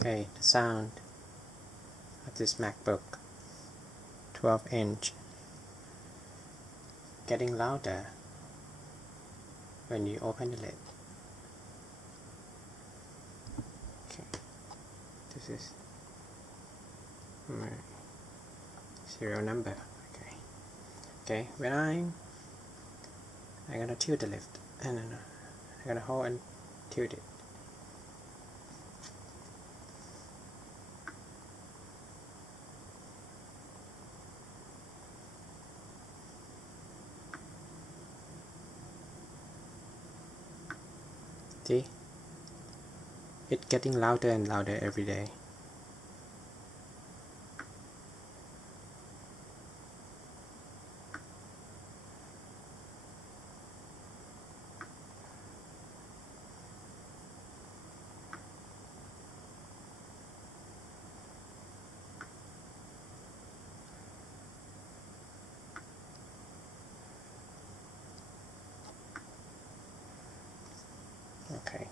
Okay, the sound of this MacBook 12-inch getting louder when you open the lid. Okay, this is my serial number. Okay, when I'm gonna tilt the lift, and I'm gonna hold and tilt it. See? It's getting louder and louder every day. Okay.